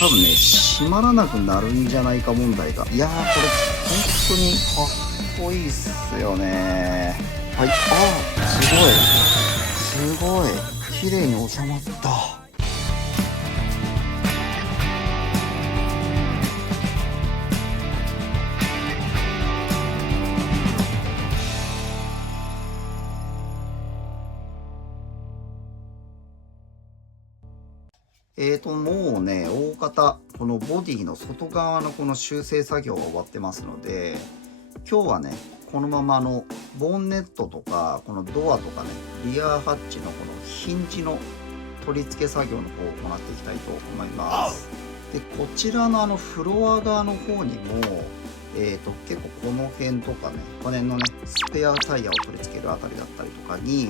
多分ね閉まらなくなるんじゃないか問題が。いやーこれ本当にかっこいいっすよね。はい、すごい綺麗に収まった。もうね、大方、このボディの外側のこの修正作業は終わってますので、今日はね、このままボンネットとか、このドアとかね、リアハッチのこのヒンジの取り付け作業の方を行っていきたいと思います。で、こちらのフロア側の方にも、結構この辺とかね、この辺のね、スペアタイヤを取り付けるあたりだったりとかに、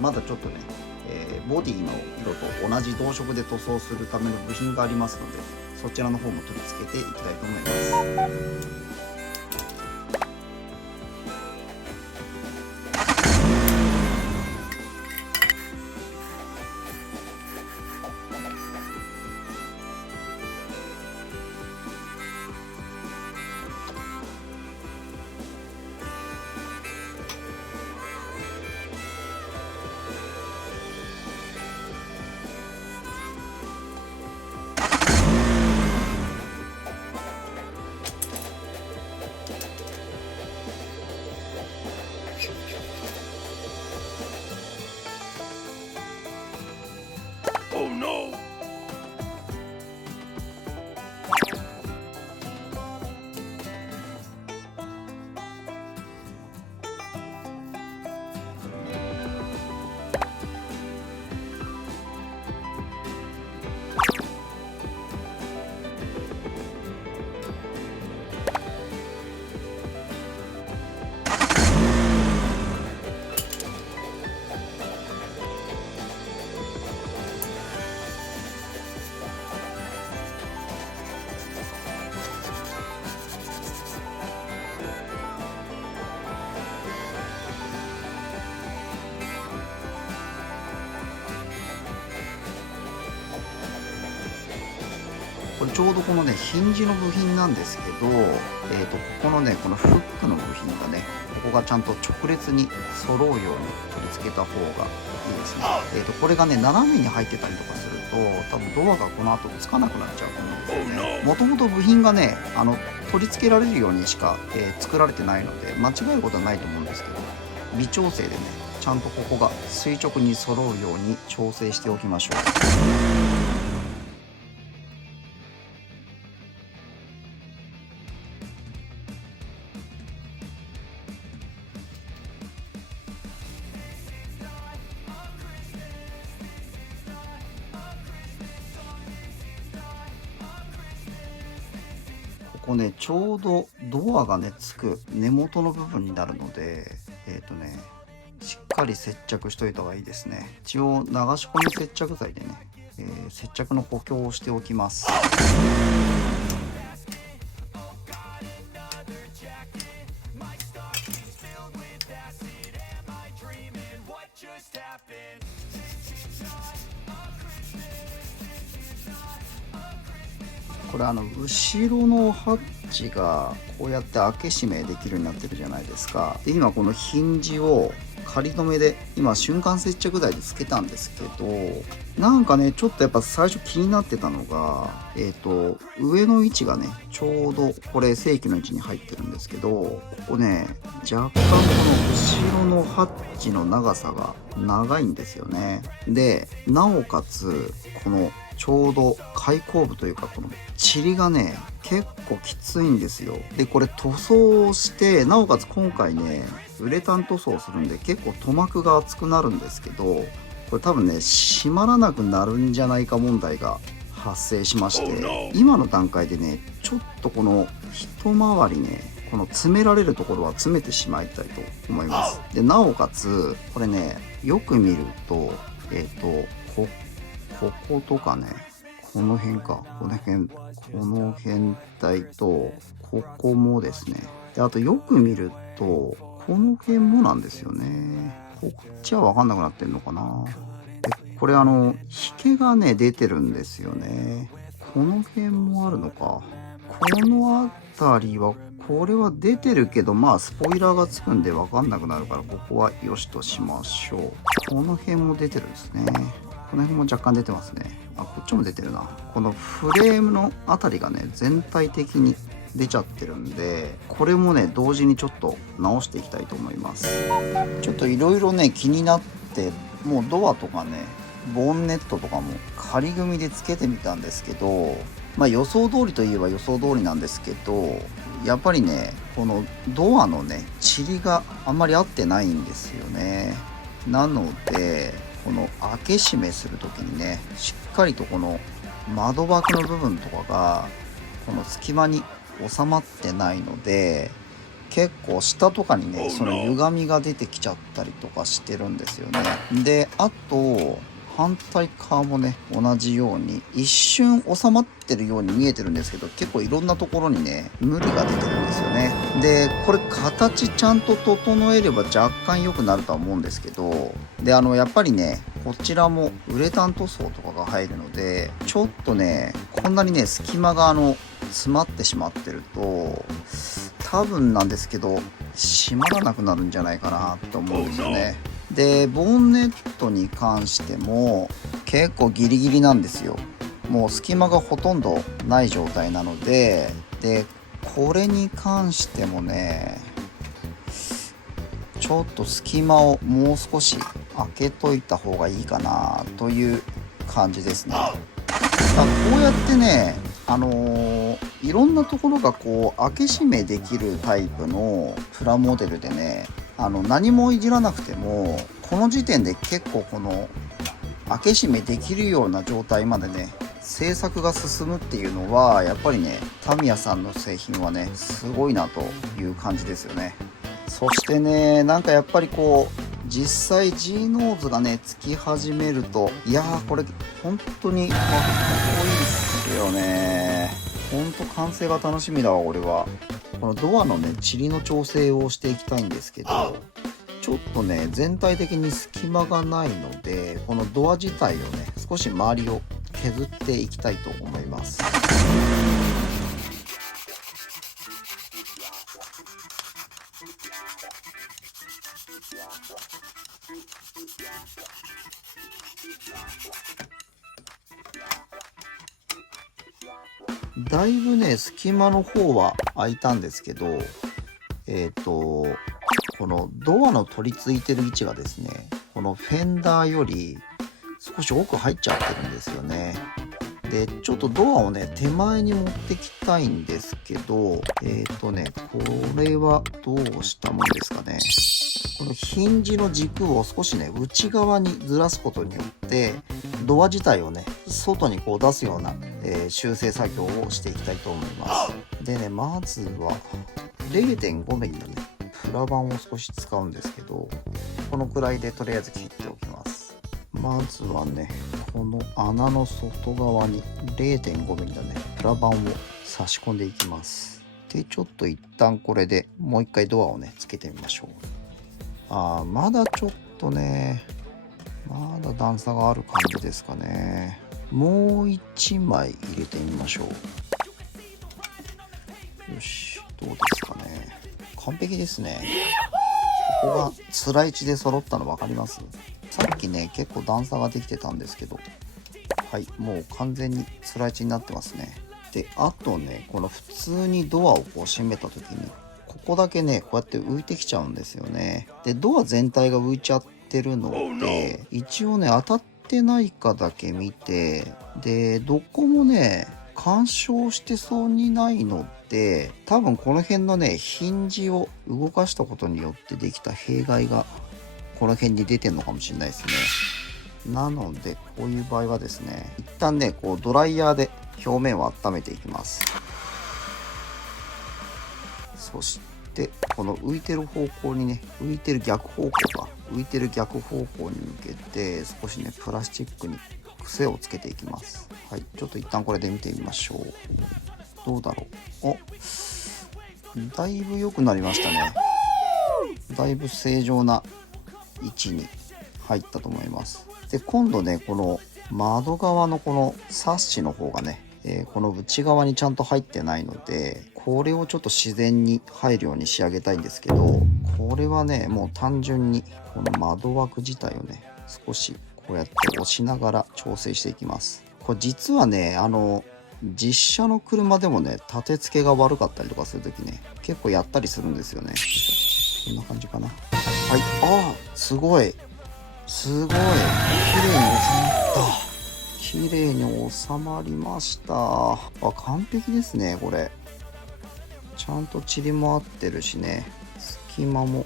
まだちょっとね、ボディの色と同じ同色で塗装するための部品がありますので、そちらの方も取り付けていきたいと思います。Oh no! これちょうどこのねヒンジの部品なんですけど、ここのねこのフックの部品がね、ここがちゃんと直列に揃うように取り付けた方がいいですね。これがね斜めに入ってたりとかすると多分ドアがこの後つかなくなっちゃうと思うんですよね。もともと部品がね取り付けられるようにしか、作られてないので間違えることはないと思うんですけど、微調整でねちゃんとここが垂直に揃うように調整しておきましょう。ここねちょうどドアがねつく根元の部分になるので、しっかり接着しといた方がいいですね。一応流し込み接着剤でね、接着の補強をしておきます。これ後ろのハッチがこうやって開け閉めできるようになってるじゃないですか。で今このヒンジを仮止めで今瞬間接着剤でつけたんですけど、なんかねちょっとやっぱ最初気になってたのが、上の位置がねちょうどこれ正規の位置に入ってるんですけど、ここね若干この後ろのハッチの長さが長いんですよね。でなおかつこのちょうど開口部というかこの塵がね結構きついんですよ。でこれ塗装してなおかつ今回ねウレタン塗装するんで結構塗膜が厚くなるんですけど、これ多分ね閉まらなくなるんじゃないか問題が発生しまして、今の段階でねちょっとこの一回りねこの詰められるところは詰めてしまいたいと思います。でなおかつこれねよく見るとこことかねこの辺かこの辺帯とここもですね。であとよく見るとこの辺もなんですよね。こっちは分かんなくなってんのかな。でこれ引けがね出てるんですよね。この辺もあるのか。この辺りはこれは出てるけど、まあスポイラーがつくんで分かんなくなるから、ここはよしとしましょう。この辺も出てるんですね。この辺も若干出てますね。あ、こっちも出てるな。このフレームのあたりがね、全体的に出ちゃってるんで、これもね、同時にちょっと直していきたいと思います。ちょっといろいろね、気になって、もうドアとかね、ボンネットとかも仮組みでつけてみたんですけど、まあ予想通りといえば予想通りなんですけど、やっぱりね、このドアのね、塵があんまり合ってないんですよね。なので、この開け閉めする時にね、しっかりとこの窓枠の部分とかがこの隙間に収まってないので、結構下とかにね、その歪みが出てきちゃったりとかしてるんですよね。で、あと反対側もね、同じように一瞬収まってるように見えてるんですけど、結構いろんなところにね、無理が出てるんですよね。で、これ形ちゃんと整えれば若干良くなるとは思うんですけど、で、やっぱりね、こちらもウレタン塗装とかが入るので、ちょっとね、こんなにね、隙間が詰まってしまってると、多分なんですけど、閉まらなくなるんじゃないかなと思うんですよね。で、ボンネットに関しても結構ギリギリなんですよ。もう隙間がほとんどない状態なので、これに関してもね、ちょっと隙間をもう少し開けといた方がいいかなという感じですね。こうやってね、いろんなところがこう開け閉めできるタイプのプラモデルでね、何もいじらなくてもこの時点で結構この開け閉めできるような状態までね、製作が進むっていうのはやっぱりね、タミヤさんの製品はね、すごいなという感じですよね。そしてね、なんかやっぱりこう実際 G ノーズがねつき始めると、いやー、これ本当にかっこいいっすよね。本当完成が楽しみだわ。俺はこのドアのね塵の調整をしていきたいんですけど、ちょっとね全体的に隙間がないので、このドア自体をね少し周りを削っていきたいと思います。だいぶね隙間の方は空いたんですけど、このドアの取り付いてる位置がですね、このフェンダーより少し奥入っちゃってるんですよね。で、ちょっとドアをね手前に持ってきたいんですけど、これはどうしたもんですかね。このヒンジの軸を少しね内側にずらすことによってドア自体をね外にこう出すような、修正作業をしていきたいと思います。でね、まずは 0.5 ミリのねプラ板を少し使うんですけど、このくらいでとりあえず切っておきます。まずはね、この穴の外側に 0.5 ミリのねプラ板を差し込んでいきます。で、ちょっと一旦これでもう一回ドアをねつけてみましょう。まだちょっとね、まだ段差がある感じですかね。もう1枚入れてみましょう。よし、どうですかね。完璧ですね。ここがつらい位置で揃ったの分かります？さっきね結構段差ができてたんですけど、はい、もう完全につらい位置になってますね。で、あとね、この普通にドアをこう閉めた時にここだけねこうやって浮いてきちゃうんですよね。で、ドア全体が浮いちゃってるので、一応ね当たってないかだけ見て、でどこもね干渉してそうにないので、多分この辺のねヒンジを動かしたことによってできた弊害がこの辺に出てんのかもしれないですね。なのでこういう場合はですね、一旦ねこうドライヤーで表面を温めていきます。そしてこの浮いてる方向にね、浮いてる逆方向に向けて少しねプラスチックに癖をつけていきます。はい、ちょっと一旦これで見てみましょう。どうだろう。お、だいぶ良くなりましたね。だいぶ正常な位置に入ったと思います。で、今度ねこの窓側のこのサッシの方がね、この内側にちゃんと入ってないので、これをちょっと自然に入るように仕上げたいんですけど、これはねもう単純にこの窓枠自体をね少しこうやって押しながら調整していきます。これ実はね実車の車でもね立て付けが悪かったりとかする時ね結構やったりするんですよね。こんな感じかな。はい、あーすごいすごい綺麗に収まりました。あ、完璧ですね。これちゃんと塵も合ってるしね、隙間も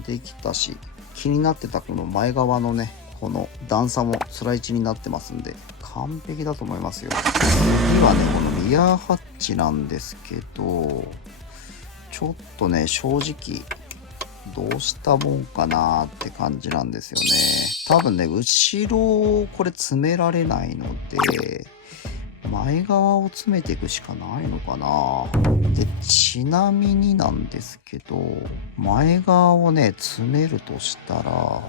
できたし、気になってたこの前側のねこの段差もつらい位置になってますんで完璧だと思いますよ。次はねこのリアハッチなんですけど、ちょっとね正直どうしたもんかなって感じなんですよね。多分ね後ろこれ詰められないので前側を詰めていくしかないのかな。でちなみになんですけど、前側をね詰めるとしたら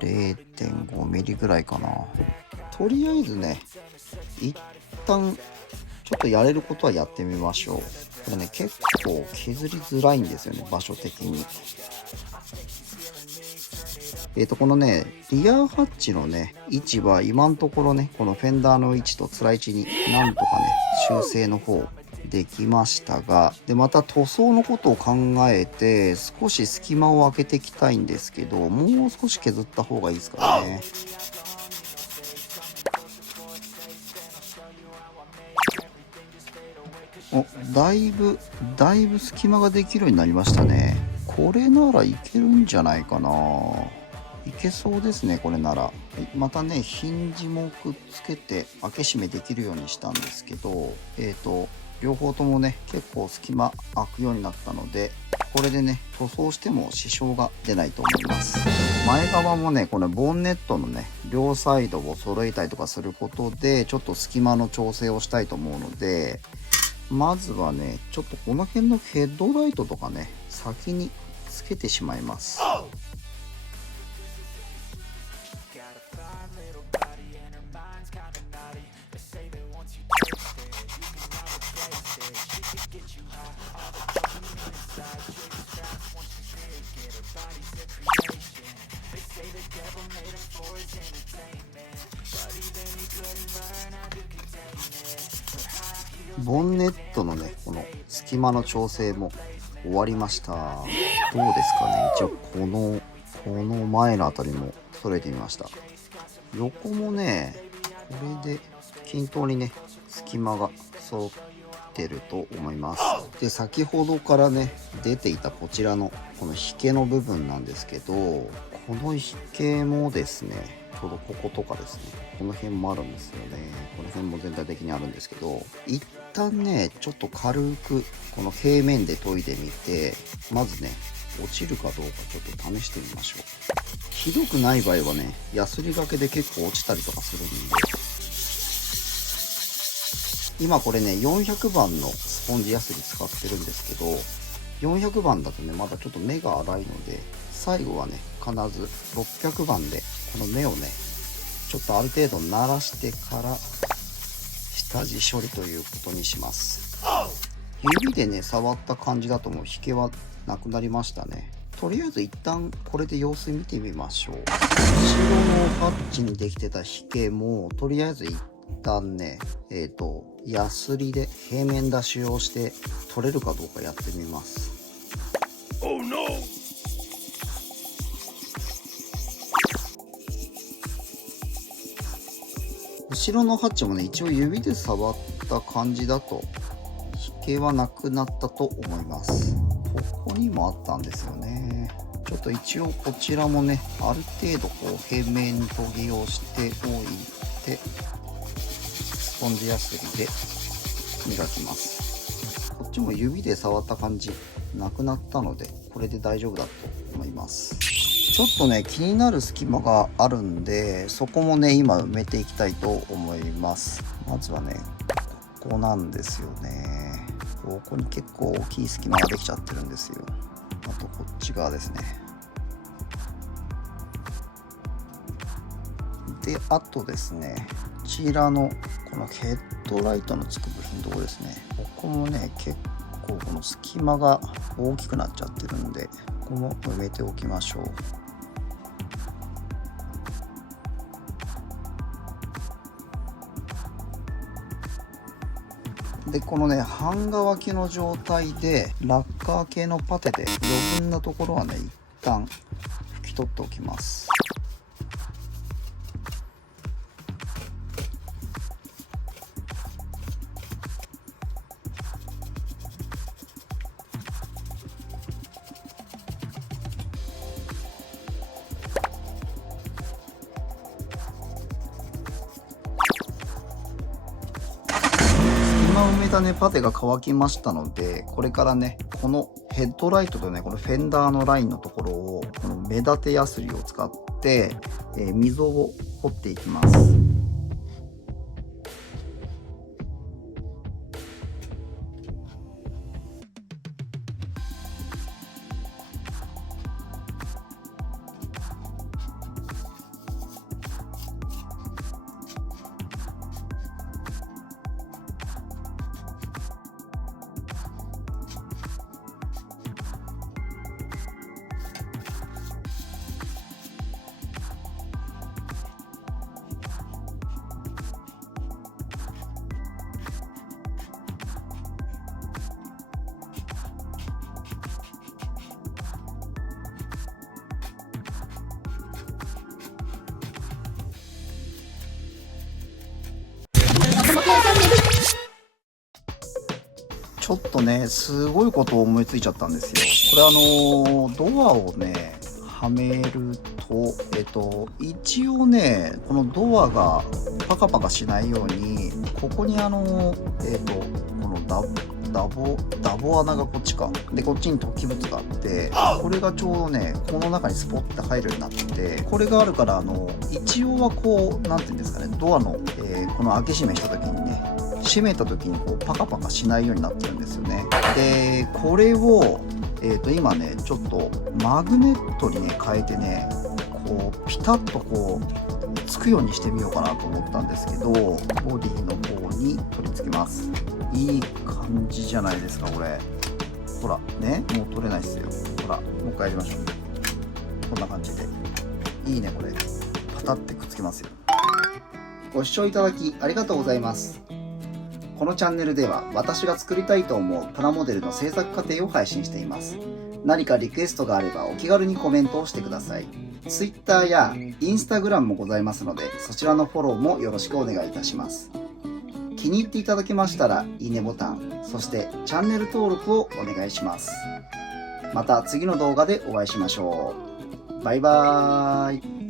0.5 ミリぐらいかな。とりあえずね一旦ちょっとやれることはやってみましょう。これね結構削りづらいんですよね、場所的に。このねリアハッチのね位置は今のところねこのフェンダーの位置とつらい位置になんとかね修正の方できましたが、でまた塗装のことを考えて少し隙間を空けていきたいんですけど、もう少し削った方がいいですからね。お、だいぶ隙間ができるようになりましたね。これならいけるんじゃないかな。いけそうですね、これなら。またねヒンジもくっつけて開け閉めできるようにしたんですけど、両方ともね結構隙間開くようになったので、これでね塗装しても支障が出ないと思います。前側もねこのボンネットのね両サイドを揃えたりとかすることでちょっと隙間の調整をしたいと思うので、まずはねちょっとこの辺のヘッドライトとかね先につけてしまいます。ボンネットのねこの隙間の調整も終わりました。どうですかね。一応この前のあたりも揃えてみました。横もねこれで均等にね隙間が揃ってると思います。で先ほどからね出ていたこちらのこの引けの部分なんですけど、この引けもですねちょうどこことかですね、この辺もあるんですよね。この辺も全体的にあるんですけど、一旦ねちょっと軽くこの平面で研いでみて、まずね落ちるかどうかちょっと試してみましょう。ひどくない場合はねヤスリがけで結構落ちたりとかするんで、今これね400番のスポンジヤスリ使ってるんですけど、400番だとねまだちょっと目が粗いので、最後はね必ず600番でこの目をねちょっとある程度慣らしてから下地処理ということにします。指でね触った感じだともう引けはなくなりましたね。とりあえず一旦これで様子見てみましょう。後ろのハッチにできてた引けもとりあえず一旦ねヤスリで平面出しをして取れるかどうかやってみます。Oh no! 後ろのハッチもね一応指で触った感じだと引けはなくなったと思います。ここにもあったんですよね。ちょっと一応こちらもねある程度こう平面研ぎをしておいてスポンジヤスリで磨きます。こっちも指で触った感じなくなったのでこれで大丈夫だと思います。ちょっとね気になる隙間があるんで、そこもね今埋めていきたいと思います。まずはねここなんですよね。ここに結構大きい隙間ができちゃってるんですよ。あとこっち側ですね。であとですねちらのこのヘッドライトのつく部品のところですね。ここもね結構この隙間が大きくなっちゃってるんで、ここも埋めておきましょう。でこのね半乾きの状態でラッカー系のパテで余分なところはね一旦拭き取っておきます。埋めたねパテが乾きましたので、これからねこのヘッドライトとねこのフェンダーのラインのところをこの目立てヤスリを使って、溝を掘っていきます。ちょっとねすごいことを思いついちゃったんですよ。これドアをねはめると一応ねこのドアがパカパカしないようにここにこのダボ穴がこっちかで、こっちに突起物があって、これがちょうどねこの中にスポッて入るようになってて、これがあるから一応はこうなんていうんですかね、ドアの、この開け閉めした時にね閉めた時にこうパカパカしないようになってるんですよね。でこれを今ねちょっとマグネットにね変えてねこうピタッとこうつくようにしてみようかなと思ったんですけど、ボディの方に取り付けます。いい感じじゃないですかこれ。ほらねもう取れないっすよ。ほらもう一回やりましょう。こんな感じでいいね。これパタってくっつけますよ。ご視聴いただきありがとうございます。このチャンネルでは私が作りたいと思うプラモデルの制作過程を配信しています。何かリクエストがあればお気軽にコメントをしてください。Twitter や Instagram もございますので、そちらのフォローもよろしくお願いいたします。気に入っていただけましたらいいねボタン、そしてチャンネル登録をお願いします。また次の動画でお会いしましょう。バイバーイ。